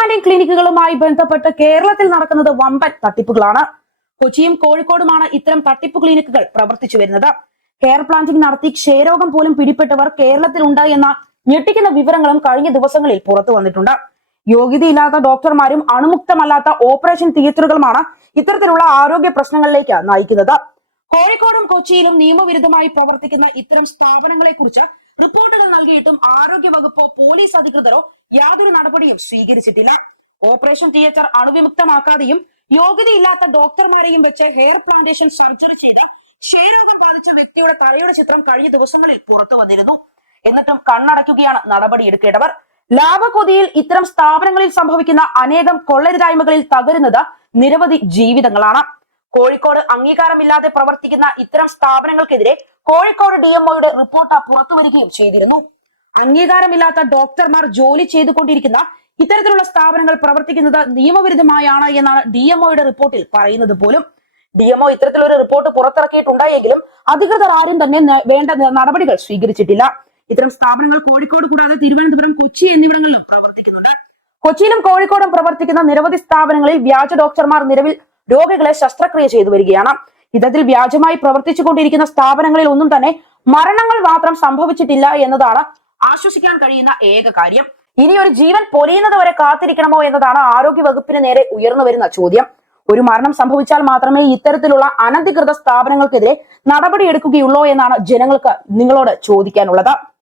Planting ക്ലിനിക്കുകളുമായി ബന്ധപ്പെട്ട് കേരളത്തിൽ നടക്കുന്നത് വമ്പൻ തട്ടിപ്പുകളാണ്. കൊച്ചിയും കോഴിക്കോടുമാണ് ഇത്തരം തട്ടിപ്പ് ക്ലിനിക്കുകൾ പ്രവർത്തിച്ചു വരുന്നത്. ഹെയർ പ്ലാന്റിംഗ് നടത്തി ക്ഷയരോഗം പോലും പിടിപ്പെട്ടവർ കേരളത്തിൽ കേരളത്തിലുണ്ട് എന്ന ഞെട്ടിക്കുന്ന വിവരങ്ങളും കഴിഞ്ഞ ദിവസങ്ങളിൽ പുറത്തു വന്നിട്ടുണ്ട്. യോഗ്യതയില്ലാത്ത ഡോക്ടർമാരും അണുമുക്തമല്ലാത്ത ഓപ്പറേഷൻ തിയേറ്ററുകളുമാണ് ഇത്തരത്തിലുള്ള ആരോഗ്യ പ്രശ്നങ്ങളിലേക്ക് നയിക്കുന്നത്. കോഴിക്കോടും കൊച്ചിയിലും നിയമവിരുദ്ധമായി പ്രവർത്തിക്കുന്ന ഇത്തരം സ്ഥാപനങ്ങളെ കുറിച്ച് റിപ്പോർട്ടുകൾ നൽകിയിട്ടും ആരോഗ്യ വകുപ്പോ പോലീസ് അധികൃതരോ യാതൊരു നടപടിയും സ്വീകരിച്ചിട്ടില്ല. ഓപ്പറേഷൻ തിയേറ്റർ അണുവിമുക്തമാക്കാതെയും യോഗ്യതയില്ലാത്ത ഡോക്ടർമാരെയും വെച്ച് ഹെയർ പ്ലാന്റേഷൻ സർജറി ചെയ്ത ക്ഷയരോഗം ബാധിച്ച വ്യക്തിയുടെ തലയുടെ ചിത്രം കഴിഞ്ഞ ദിവസങ്ങളിൽ പുറത്തു വന്നിരുന്നു. എന്നിട്ടും കണ്ണടയ്ക്കുകയാണ് നടപടിയെടുക്കേണ്ടവർ. ലാഭകൊതിയിൽ ഇത്തരം സ്ഥാപനങ്ങളിൽ സംഭവിക്കുന്ന അനേകം കൊള്ളരുതായ്മകളിൽ തകരുന്നത് നിരവധി ജീവിതങ്ങളാണ്. കോഴിക്കോട് അംഗീകാരമില്ലാതെ പ്രവർത്തിക്കുന്ന ഇത്തരം സ്ഥാപനങ്ങൾക്കെതിരെ കോഴിക്കോട് ഡി ഡിഎംഒയുടെ റിപ്പോർട്ട് പുറത്തു വരികയും ചെയ്തിരുന്നു. അംഗീകാരമില്ലാത്ത ഡോക്ടർമാർ ജോലി ചെയ്തുകൊണ്ടിരിക്കുന്ന ഇത്തരത്തിലുള്ള സ്ഥാപനങ്ങൾ പ്രവർത്തിക്കുന്നത് നിയമവിരുദ്ധമായാണ് എന്നാണ് ഡി ഡിഎംഒയുടെ റിപ്പോർട്ടിൽ പറയുന്നത് പോലും. ഡി ഡിഎംഒ ഇത്തരത്തിലൊരു റിപ്പോർട്ട് പുറത്തിറക്കിയിട്ടുണ്ടായെങ്കിലും അധികൃതർ ആരും തന്നെ വേണ്ട നടപടികൾ സ്വീകരിച്ചിട്ടില്ല. ഇത്തരം സ്ഥാപനങ്ങൾ കോഴിക്കോട് കൂടാതെ തിരുവനന്തപുരം കൊച്ചി എന്നിവിടങ്ങളിലും പ്രവർത്തിക്കുന്നുണ്ട്. കൊച്ചിയിലും കോഴിക്കോടും പ്രവർത്തിക്കുന്ന നിരവധി സ്ഥാപനങ്ങളിൽ വ്യാജ ഡോക്ടർമാർ നിലവിൽ രോഗികളെ ശസ്ത്രക്രിയ ചെയ്തു വരികയാണ്. ഇത്തരത്തിൽ വ്യാജമായി പ്രവർത്തിച്ചു കൊണ്ടിരിക്കുന്ന സ്ഥാപനങ്ങളിൽ ഒന്നും തന്നെ മരണങ്ങൾ മാത്രം സംഭവിച്ചിട്ടില്ല എന്നതാണ് ആശ്വസിക്കാൻ കഴിയുന്ന ഏക കാര്യം. ഇനി ഒരു ജീവൻ പൊലിയുന്നത് വരെ കാത്തിരിക്കണമോ എന്നതാണ് ആരോഗ്യ വകുപ്പിന് നേരെ ഉയർന്നു വരുന്ന ചോദ്യം. ഒരു മരണം സംഭവിച്ചാൽ മാത്രമേ ഇത്തരത്തിലുള്ള അനധികൃത സ്ഥാപനങ്ങൾക്കെതിരെ നടപടിയെടുക്കുകയുള്ളൂ എന്നാണ് ജനങ്ങൾക്ക് നിങ്ങളോട് ചോദിക്കാനുള്ളത്.